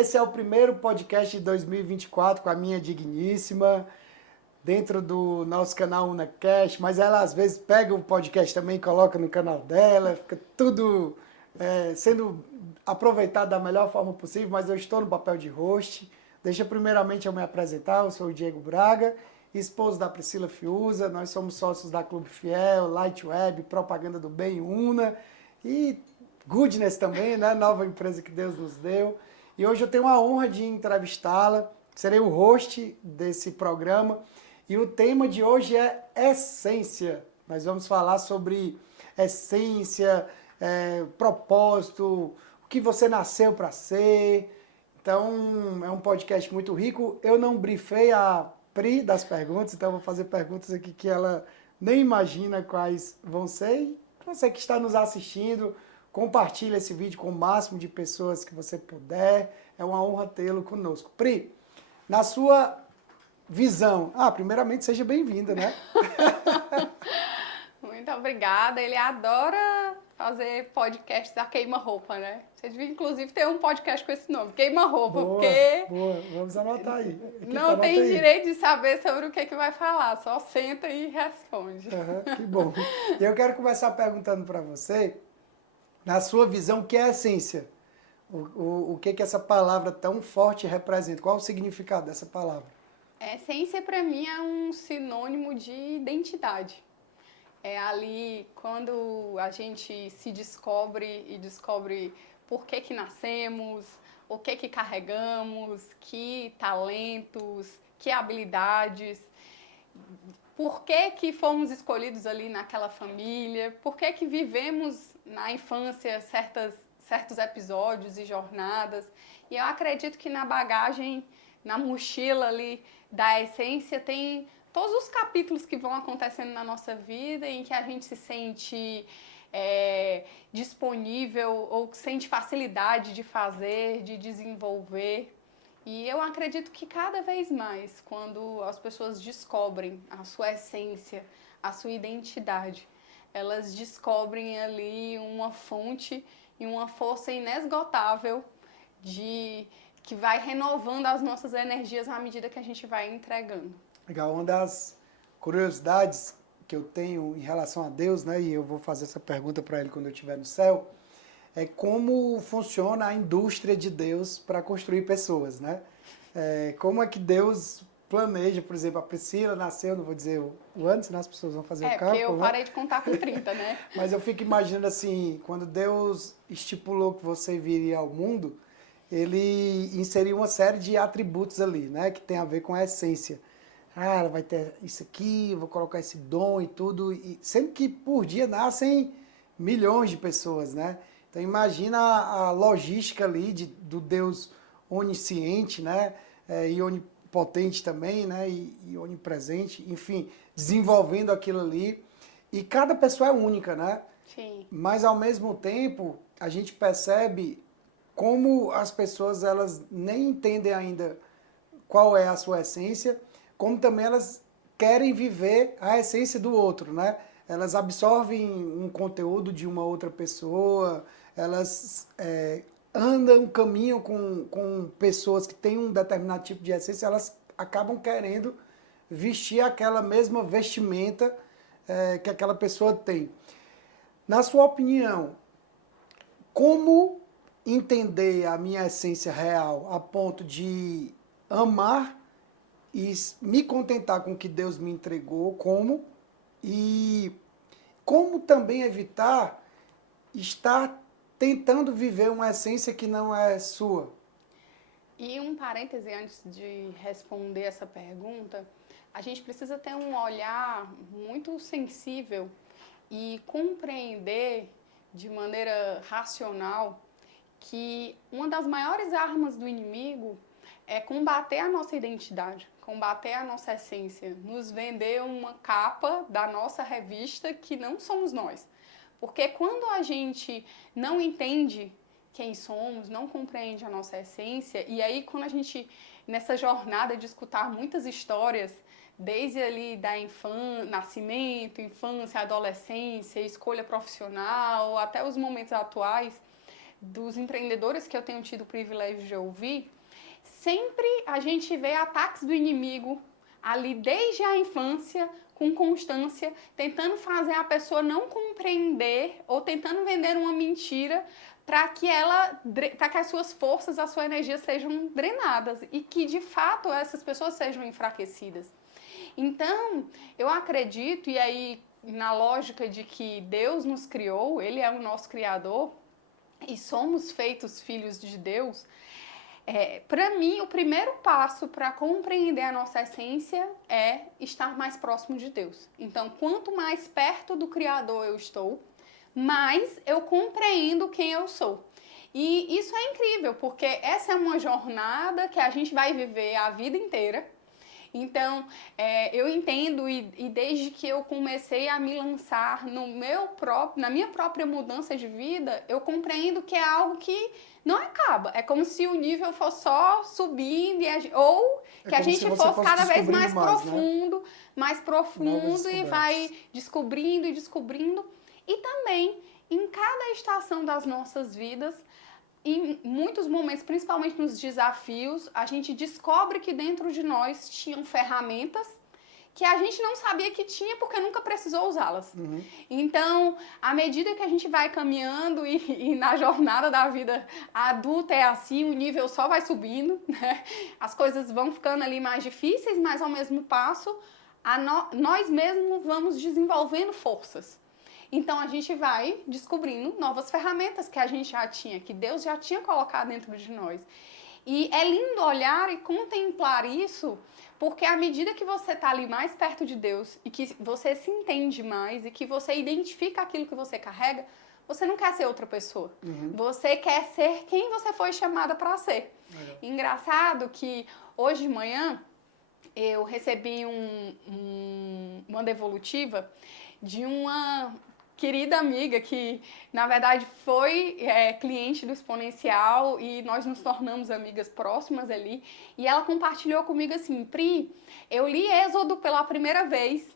esse é o primeiro podcast de 2024 com a minha digníssima, dentro do nosso canal UnaCast, mas ela às vezes pega o podcast também e coloca no canal dela, fica tudo sendo aproveitado da melhor forma possível, mas eu estou no papel de host. Deixa primeiramente eu me apresentar, eu sou o Diego Braga, esposo da Priscila Fiuza, nós somos sócios da Clube Fiel, Light Web, Propaganda do Bem Una e Goodness também, né? Nova empresa que Deus nos deu. E hoje eu tenho a honra de entrevistá-la, serei o host desse programa e o tema de hoje é essência. Nós vamos falar sobre essência, propósito, o que você nasceu para ser. Então, é um podcast muito rico. Eu não brifei a Pri das perguntas, então eu vou fazer perguntas aqui que ela nem imagina quais vão ser. E você que está nos assistindo, compartilhe esse vídeo com o máximo de pessoas que você puder. É uma honra tê-lo conosco. Pri, na sua visão... primeiramente, seja bem-vinda, né? Muito obrigada. Ele adora fazer podcasts da queima-roupa, né? Você devia, inclusive, ter um podcast com esse nome, queima-roupa, porque... Boa, vamos anotar aí. Não tem direito de saber sobre o que vai falar, só senta e responde. Que bom. E eu quero começar perguntando para você, na sua visão, o que é a essência? O que essa palavra tão forte representa? Qual o significado dessa palavra? A essência, para mim, é um sinônimo de identidade. É ali quando a gente se descobre e descobre por que nascemos, o que carregamos, que talentos, que habilidades, por que fomos escolhidos ali naquela família, por que vivemos na infância certos episódios e jornadas. E eu acredito que na bagagem, na mochila ali da essência tem todos os capítulos que vão acontecendo na nossa vida em que a gente se sente disponível ou sente facilidade de fazer, de desenvolver. E eu acredito que cada vez mais, quando as pessoas descobrem a sua essência, a sua identidade, elas descobrem ali uma fonte e uma força inesgotável que vai renovando as nossas energias à medida que a gente vai entregando. Legal, uma das curiosidades que eu tenho em relação a Deus, né, e eu vou fazer essa pergunta para ele quando eu estiver no céu, é como funciona a indústria de Deus para construir pessoas, né? Como é que Deus planeja, por exemplo, a Priscila nasceu, não vou dizer o ano, senão as pessoas vão fazer o cálculo. Porque eu parei de contar com 30, né? Mas eu fico imaginando assim, quando Deus estipulou que você viria ao mundo, ele inseriu uma série de atributos ali, né, que tem a ver com a essência. Ela vai ter isso aqui, vou colocar esse dom e tudo, e sendo que por dia nascem milhões de pessoas, né? Então imagina a logística ali do Deus onisciente, né? E onipotente também, né? E onipresente, enfim, desenvolvendo aquilo ali. E cada pessoa é única, né? Sim. Mas ao mesmo tempo, a gente percebe como as pessoas elas nem entendem ainda qual é a sua essência, como também elas querem viver a essência do outro, né? Elas absorvem um conteúdo de uma outra pessoa, elas andam, caminham com pessoas que têm um determinado tipo de essência, elas acabam querendo vestir aquela mesma vestimenta que aquela pessoa tem. Na sua opinião, como entender a minha essência real a ponto de amar e me contentar com o que Deus me entregou, e como também evitar estar tentando viver uma essência que não é sua? E um parêntese antes de responder essa pergunta, a gente precisa ter um olhar muito sensível e compreender de maneira racional que uma das maiores armas do inimigo é combater a nossa identidade, combater a nossa essência, nos vender uma capa da nossa revista que não somos nós. Porque quando a gente não entende quem somos, não compreende a nossa essência, e aí quando a gente, nessa jornada de escutar muitas histórias, desde ali da nascimento, infância, adolescência, escolha profissional, até os momentos atuais, dos empreendedores que eu tenho tido o privilégio de ouvir, sempre a gente vê ataques do inimigo ali desde a infância, com constância, tentando fazer a pessoa não compreender ou tentando vender uma mentira para que as suas forças, a sua energia sejam drenadas e que de fato essas pessoas sejam enfraquecidas. Então, eu acredito, e aí na lógica de que Deus nos criou, Ele é o nosso Criador e somos feitos filhos de Deus, para mim, o primeiro passo para compreender a nossa essência é estar mais próximo de Deus. Então, quanto mais perto do Criador eu estou, mais eu compreendo quem eu sou. E isso é incrível, porque essa é uma jornada que a gente vai viver a vida inteira. Então, eu entendo e desde que eu comecei a me lançar na minha própria mudança de vida, eu compreendo que é algo que não acaba. É como se o nível fosse só subindo, ou que a gente fosse cada vez mais profundo, né? Mais profundo e vai descobrindo e descobrindo. E também, em cada estação das nossas vidas, em muitos momentos, principalmente nos desafios, a gente descobre que dentro de nós tinham ferramentas que a gente não sabia que tinha porque nunca precisou usá-las. Uhum. Então, à medida que a gente vai caminhando e na jornada da vida adulta é assim, o nível só vai subindo, né? As coisas vão ficando ali mais difíceis, mas ao mesmo passo, nós mesmos vamos desenvolvendo forças. Então, a gente vai descobrindo novas ferramentas que a gente já tinha, que Deus já tinha colocado dentro de nós. E é lindo olhar e contemplar isso, porque à medida que você está ali mais perto de Deus e que você se entende mais e que você identifica aquilo que você carrega, você não quer ser outra pessoa. Uhum. Você quer ser quem você foi chamada para ser. Uhum. Engraçado que hoje de manhã eu recebi uma devolutiva de uma querida amiga que, na verdade, foi cliente do Exponencial e nós nos tornamos amigas próximas ali. E ela compartilhou comigo assim, Pri, eu li Êxodo pela primeira vez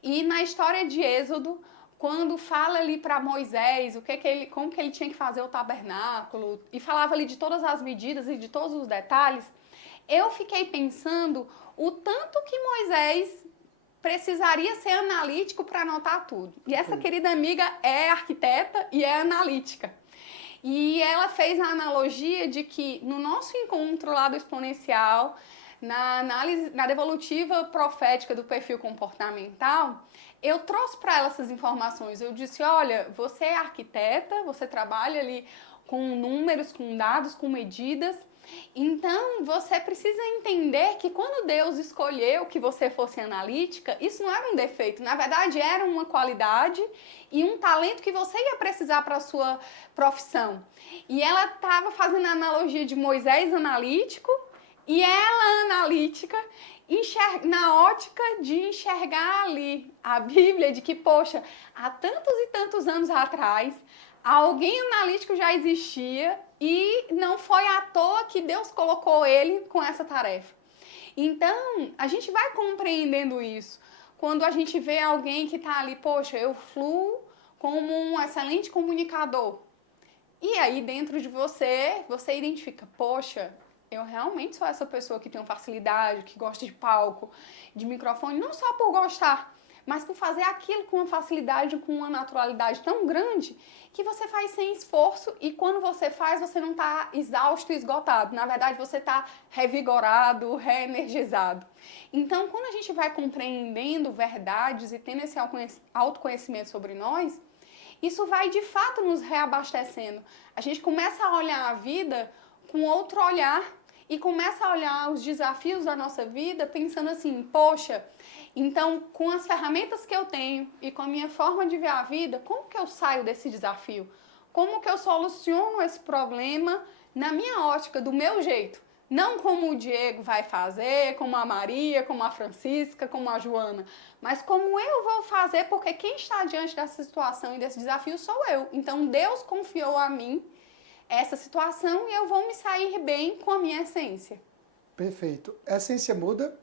e na história de Êxodo, quando fala ali para Moisés como que ele tinha que fazer o tabernáculo e falava ali de todas as medidas e de todos os detalhes, eu fiquei pensando o tanto que Moisés precisaria ser analítico para anotar tudo. E essa querida amiga é arquiteta e é analítica. E ela fez a analogia de que no nosso encontro lá do Exponencial, na devolutiva profética do perfil comportamental, eu trouxe para ela essas informações. Eu disse, olha, você é arquiteta, você trabalha ali com números, com dados, com medidas. Então, você precisa entender que quando Deus escolheu que você fosse analítica, isso não era um defeito, na verdade era uma qualidade e um talento que você ia precisar para a sua profissão. E ela estava fazendo a analogia de Moisés analítico e ela analítica na ótica de enxergar ali a Bíblia, de que, poxa, há tantos e tantos anos atrás, alguém analítico já existia e não foi à toa que Deus colocou ele com essa tarefa. Então, a gente vai compreendendo isso. Quando a gente vê alguém que está ali, poxa, eu fluo como um excelente comunicador. E aí, dentro de você, você identifica, poxa, eu realmente sou essa pessoa que tem facilidade, que gosta de palco, de microfone, não só por gostar, mas por fazer aquilo com uma facilidade, com uma naturalidade tão grande que você faz sem esforço e quando você faz, você não está exausto e esgotado. Na verdade, você está revigorado, reenergizado. Então, quando a gente vai compreendendo verdades e tendo esse autoconhecimento sobre nós, isso vai de fato nos reabastecendo. A gente começa a olhar a vida com outro olhar e começa a olhar os desafios da nossa vida pensando assim, poxa, então, com as ferramentas que eu tenho e com a minha forma de ver a vida, como que eu saio desse desafio? Como que eu soluciono esse problema na minha ótica, do meu jeito? Não como o Diego vai fazer, como a Maria, como a Francisca, como a Joana, mas como eu vou fazer, porque quem está diante dessa situação e desse desafio sou eu. Então, Deus confiou a mim essa situação e eu vou me sair bem com a minha essência. Perfeito. A essência muda?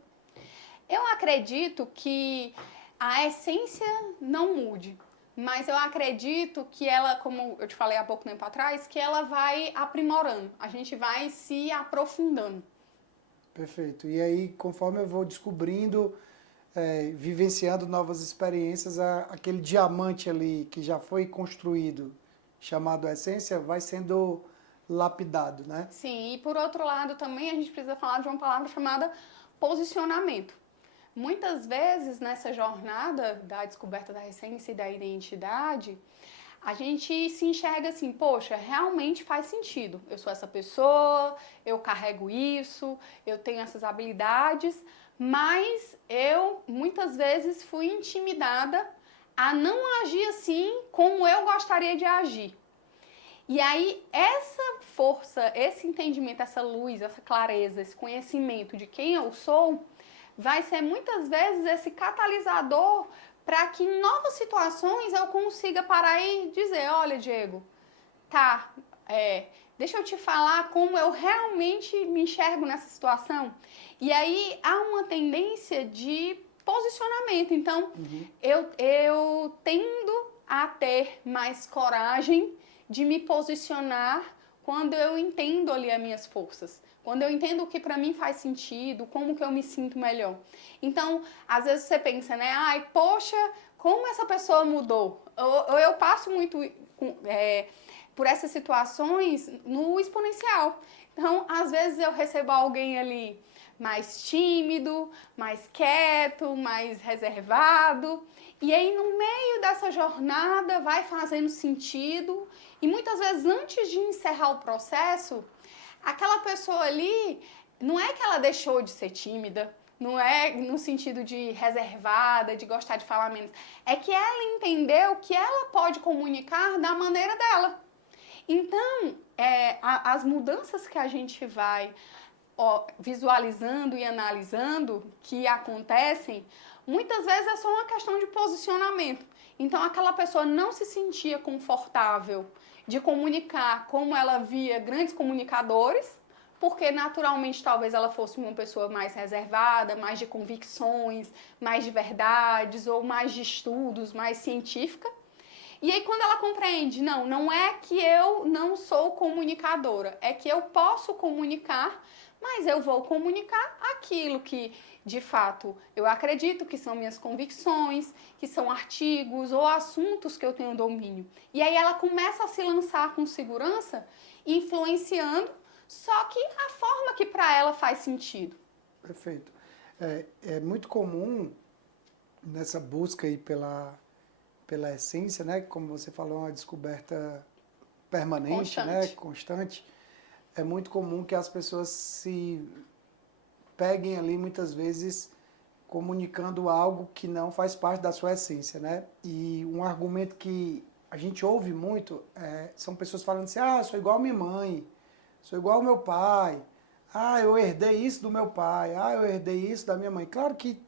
Eu acredito que a essência não mude, mas eu acredito que ela, como eu te falei há pouco tempo atrás, que ela vai aprimorando, a gente vai se aprofundando. Perfeito. E aí, conforme eu vou descobrindo, vivenciando novas experiências, aquele diamante ali que já foi construído, chamado essência, vai sendo lapidado, né? Sim, e por outro lado também a gente precisa falar de uma palavra chamada posicionamento. Muitas vezes nessa jornada da descoberta da essência e da identidade, a gente se enxerga assim, poxa, realmente faz sentido. Eu sou essa pessoa, eu carrego isso, eu tenho essas habilidades, mas eu muitas vezes fui intimidada a não agir assim como eu gostaria de agir. E aí, essa força, esse entendimento, essa luz, essa clareza, esse conhecimento de quem eu sou, vai ser muitas vezes esse catalisador para que em novas situações eu consiga parar e dizer, olha, Diego, tá, deixa eu te falar como eu realmente me enxergo nessa situação. E aí há uma tendência de posicionamento. Então, eu tendo a ter mais coragem de me posicionar quando eu entendo ali as minhas forças. Quando eu entendo o que para mim faz sentido, como que eu me sinto melhor. Então, às vezes você pensa, né? Ai, poxa, como essa pessoa mudou? Ou eu passo muito por essas situações no exponencial. Então, às vezes eu recebo alguém ali mais tímido, mais quieto, mais reservado. E aí, no meio dessa jornada, vai fazendo sentido. E muitas vezes, antes de encerrar o processo, aquela pessoa ali, não é que ela deixou de ser tímida, não é no sentido de reservada, de gostar de falar menos. É que ela entendeu que ela pode comunicar da maneira dela. Então, as mudanças que a gente vai visualizando e analisando que acontecem, muitas vezes é só uma questão de posicionamento. Então, aquela pessoa não se sentia confortável de comunicar como ela via grandes comunicadores, porque naturalmente talvez ela fosse uma pessoa mais reservada, mais de convicções, mais de verdades ou mais de estudos, mais científica. E aí quando ela compreende, não é que eu não sou comunicadora, é que eu posso comunicar, mas eu vou comunicar aquilo que, de fato, eu acredito que são minhas convicções, que são artigos ou assuntos que eu tenho domínio. E aí ela começa a se lançar com segurança, influenciando, só que a forma que para ela faz sentido. Perfeito. É muito comum nessa busca aí pela essência, né? Como você falou, uma descoberta permanente, né? Constante. É muito comum que as pessoas se peguem ali muitas vezes comunicando algo que não faz parte da sua essência, né? E um argumento que a gente ouve muito são pessoas falando assim, eu sou igual a minha mãe, sou igual ao meu pai, eu herdei isso do meu pai, eu herdei isso da minha mãe. Claro que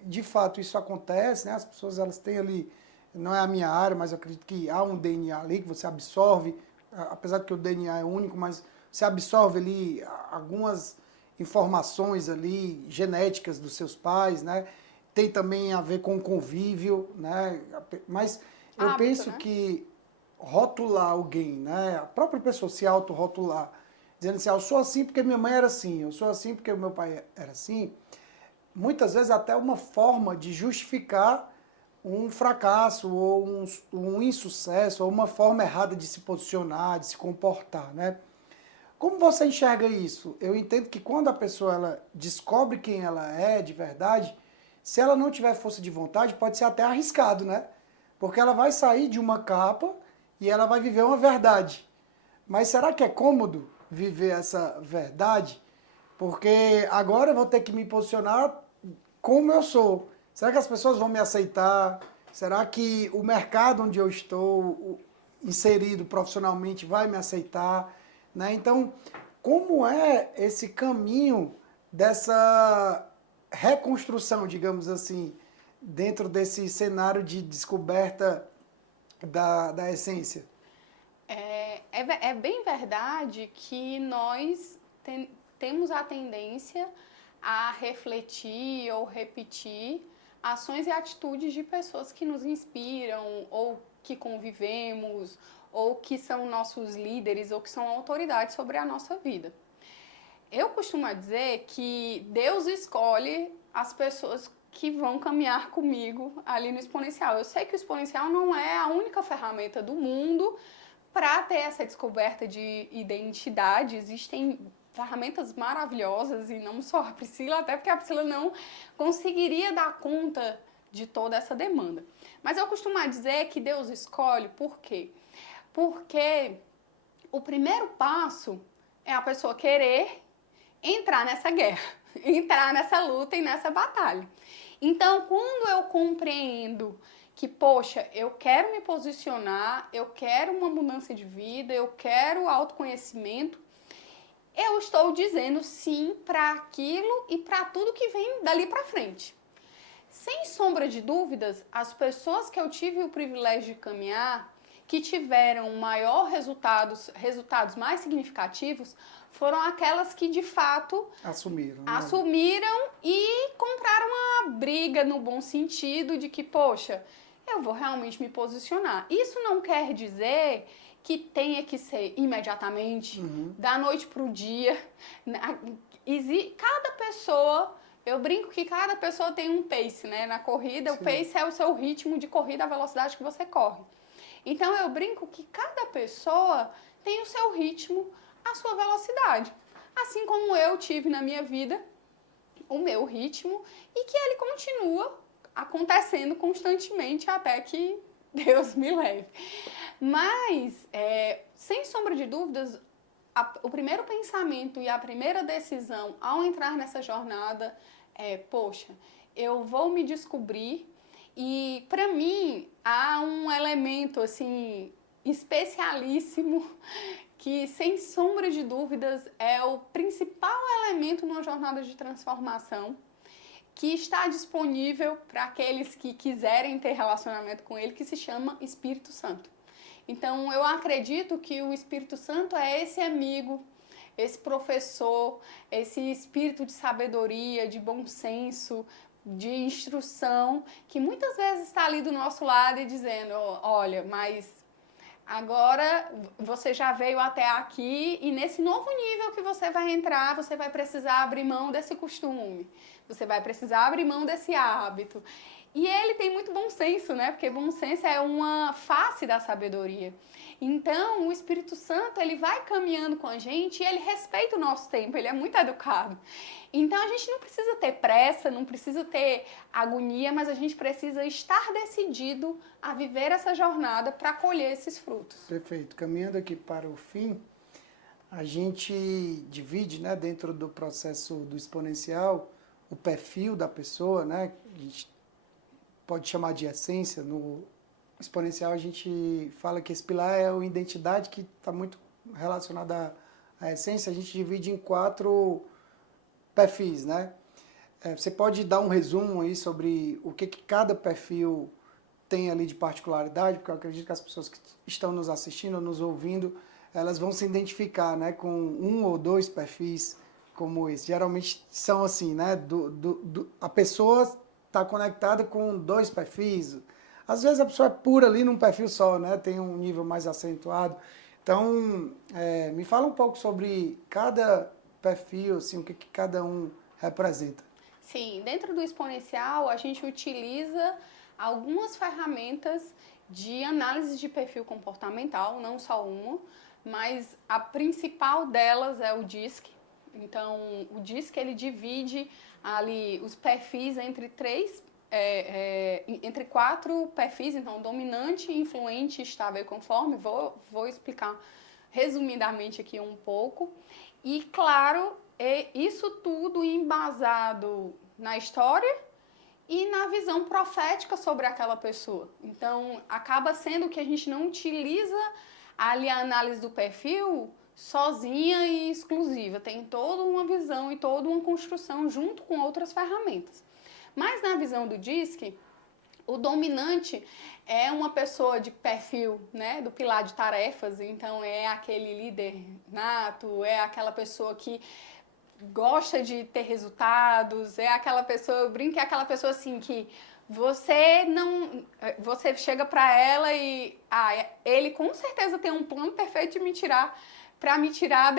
de fato isso acontece, né? As pessoas elas têm ali, não é a minha área, mas eu acredito que há um DNA ali que você absorve, apesar de que o DNA é único, mas você absorve ali algumas informações ali genéticas dos seus pais, né? Tem também a ver com o convívio, né? Mas eu penso Né? que rotular alguém, né? A própria pessoa se autorrotular, dizendo assim, eu sou assim porque minha mãe era assim, eu sou assim porque o meu pai era assim, muitas vezes até uma forma de justificar um fracasso ou um insucesso ou uma forma errada de se posicionar, de se comportar, né? Como você enxerga isso? Eu entendo que quando a pessoa ela descobre quem ela é de verdade, se ela não tiver força de vontade, pode ser até arriscado, né? Porque ela vai sair de uma capa e ela vai viver uma verdade. Mas será que é cômodo viver essa verdade? Porque agora eu vou ter que me posicionar como eu sou. Será que as pessoas vão me aceitar? Será que o mercado onde eu estou inserido profissionalmente vai me aceitar? Né? Então, como é esse caminho dessa reconstrução, digamos assim, dentro desse cenário de descoberta da essência? É bem verdade que nós temos a tendência a refletir ou repetir ações e atitudes de pessoas que nos inspiram, ou que convivemos, ou que são nossos líderes, ou que são autoridades sobre a nossa vida. Eu costumo dizer que Deus escolhe as pessoas que vão caminhar comigo ali no exponencial. Eu sei que o exponencial não é a única ferramenta do mundo para ter essa descoberta de identidade. Existem ferramentas maravilhosas, e não só a Priscila, até porque a Priscila não conseguiria dar conta de toda essa demanda. Mas eu costumo dizer que Deus escolhe, por quê? Porque o primeiro passo é a pessoa querer entrar nessa guerra, entrar nessa luta e nessa batalha. Então, quando eu compreendo que, poxa, eu quero me posicionar, eu quero uma mudança de vida, eu quero autoconhecimento, eu estou dizendo sim para aquilo e para tudo que vem dali para frente. Sem sombra de dúvidas, as pessoas que eu tive o privilégio de caminhar, que tiveram resultados mais significativos, foram aquelas que de fato Assumiram. Né? Assumiram e compraram a briga no bom sentido de que, poxa, eu vou realmente me posicionar. Isso não quer dizer que tenha que ser imediatamente, da noite para o dia. Cada pessoa, eu brinco que cada pessoa tem um pace, né? Na corrida, Sim. O pace é o seu ritmo de corrida, a velocidade que você corre. Então, eu brinco que cada pessoa tem o seu ritmo, a sua velocidade. Assim como eu tive na minha vida o meu ritmo e que ele continua acontecendo constantemente até que Deus me leve. Mas, sem sombra de dúvidas, o primeiro pensamento e a primeira decisão ao entrar nessa jornada é, poxa, eu vou me descobrir. E para mim há um elemento assim especialíssimo que, sem sombra de dúvidas, é o principal elemento numa jornada de transformação, que está disponível para aqueles que quiserem ter relacionamento com ele, que se chama Espírito Santo. Então, eu acredito que o Espírito Santo é esse amigo, esse professor, esse espírito de sabedoria, de bom senso, de instrução, que muitas vezes está ali do nosso lado e dizendo, olha, mas agora você já veio até aqui e nesse novo nível que você vai entrar, você vai precisar abrir mão desse costume, você vai precisar abrir mão desse hábito. E ele tem muito bom senso, né? Porque bom senso é uma face da sabedoria. Então, o Espírito Santo, ele vai caminhando com a gente e ele respeita o nosso tempo, ele é muito educado. Então, a gente não precisa ter pressa, não precisa ter agonia, mas a gente precisa estar decidido a viver essa jornada para colher esses frutos. Perfeito. Caminhando aqui para o fim, a gente divide, né, dentro do processo do exponencial, o perfil da pessoa, né? A gente pode chamar de essência. No exponencial a gente fala que esse pilar é a identidade, que está muito relacionada à essência. A gente divide em 4 perfis, né? Você pode dar um resumo aí sobre o que cada perfil tem ali de particularidade, porque eu acredito que as pessoas que estão nos assistindo, nos ouvindo, elas vão se identificar, né, com 1 ou 2 perfis como esse. Geralmente são assim, né? A pessoa está conectada com 2 perfis. Às vezes a pessoa é pura ali num perfil só, né? Tem um nível mais acentuado. Então, me fala um pouco sobre cada perfil, assim, o que cada um representa. Sim, dentro do exponencial a gente utiliza algumas ferramentas de análise de perfil comportamental, não só uma, mas a principal delas é o DISC. Então, o DISC ele divide ali os perfis entre 4 perfis, então dominante, influente, estável e conforme. Vou explicar resumidamente aqui um pouco. E claro, isso tudo embasado na história e na visão profética sobre aquela pessoa. Então, acaba sendo que a gente não utiliza ali a análise do perfil sozinha e exclusiva. Tem toda uma visão e toda uma construção junto com outras ferramentas. Mas na visão do DISC, o dominante é uma pessoa de perfil, né, do pilar de tarefas. Então, é aquele líder nato, é aquela pessoa que gosta de ter resultados, é aquela pessoa, eu brinco, é aquela pessoa assim que você chega pra ela e ele com certeza tem um plano perfeito de me tirar, para me tirar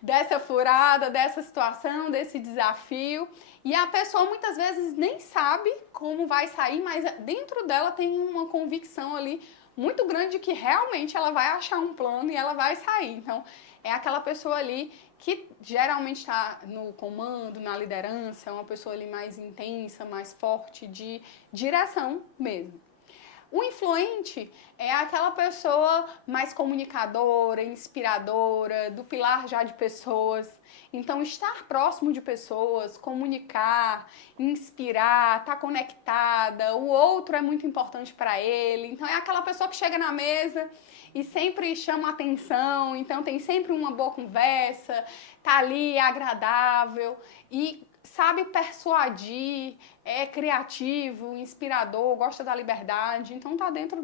dessa furada, dessa situação, desse desafio. E a pessoa muitas vezes nem sabe como vai sair, mas dentro dela tem uma convicção ali muito grande de que realmente ela vai achar um plano e ela vai sair. Então, é aquela pessoa ali que geralmente está no comando, na liderança, é uma pessoa ali mais intensa, mais forte, de direção mesmo. O influente é aquela pessoa mais comunicadora, inspiradora, do pilar já de pessoas. Então, estar próximo de pessoas, comunicar, inspirar, estar conectada, o outro é muito importante para ele. Então, é aquela pessoa que chega na mesa e sempre chama atenção, então tem sempre uma boa conversa, tá ali, é agradável e sabe persuadir, é criativo, inspirador, gosta da liberdade, então tá dentro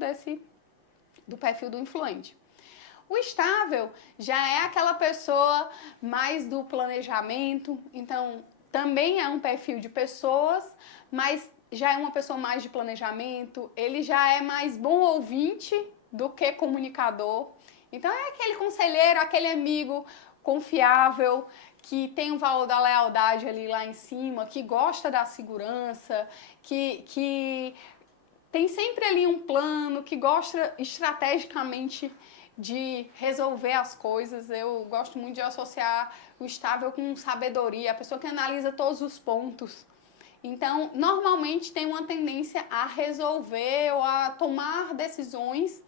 do perfil do influente. O estável já é aquela pessoa mais do planejamento, então também é um perfil de pessoas, mas já é uma pessoa mais de planejamento, ele já é mais bom ouvinte do que comunicador. Então é aquele conselheiro, aquele amigo confiável, que tem o valor da lealdade ali lá em cima, que gosta da segurança, que tem sempre ali um plano, que gosta estrategicamente de resolver as coisas. Eu gosto muito de associar o estável com sabedoria, a pessoa que analisa todos os pontos. Então, normalmente tem uma tendência a resolver ou a tomar decisões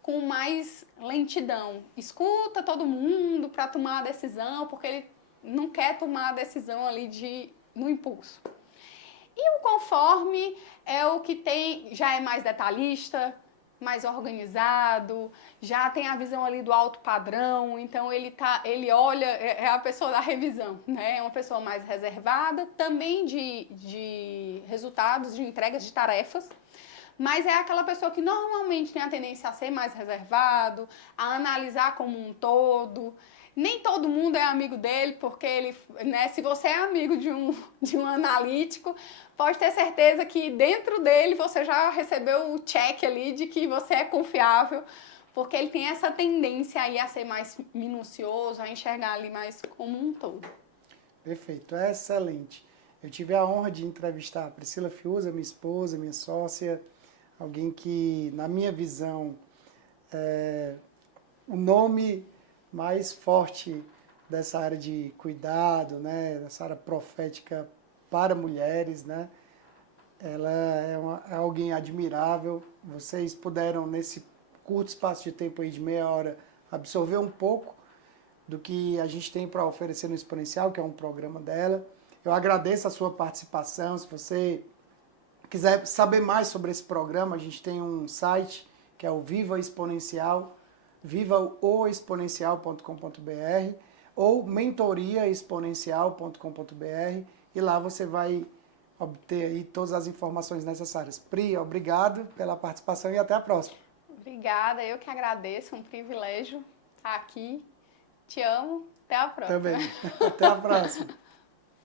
com mais lentidão. Escuta todo mundo para tomar a decisão, porque ele não quer tomar a decisão ali no impulso. E o conforme é o que já é mais detalhista, mais organizado, já tem a visão ali do alto padrão, então ele olha, é a pessoa da revisão, né? É uma pessoa mais reservada, também de resultados, de entregas de tarefas, mas é aquela pessoa que normalmente tem a tendência a ser mais reservado, a analisar como um todo. Nem todo mundo é amigo dele, porque ele, né, se você é amigo de um analítico, pode ter certeza que dentro dele você já recebeu o check ali de que você é confiável, porque ele tem essa tendência aí a ser mais minucioso, a enxergar ali mais como um todo. Perfeito, é excelente. Eu tive a honra de entrevistar a Priscila Fiuza, minha esposa, minha sócia, alguém que, na minha visão, é o nome mais forte dessa área de cuidado, né, dessa área profética para mulheres, né? Ela é alguém admirável. Vocês puderam, nesse curto espaço de tempo aí de meia hora, absorver um pouco do que a gente tem para oferecer no Exponencial, que é um programa dela. Eu agradeço a sua participação. Se você quiser saber mais sobre esse programa, a gente tem um site que é o Viva Exponencial, vivaoexponencial.com.br ou mentoriaexponencial.com.br e lá você vai obter aí todas as informações necessárias. Pri, obrigado pela participação e até a próxima. Obrigada, eu que agradeço, é um privilégio estar aqui. Te amo, até a próxima. Também, até a próxima.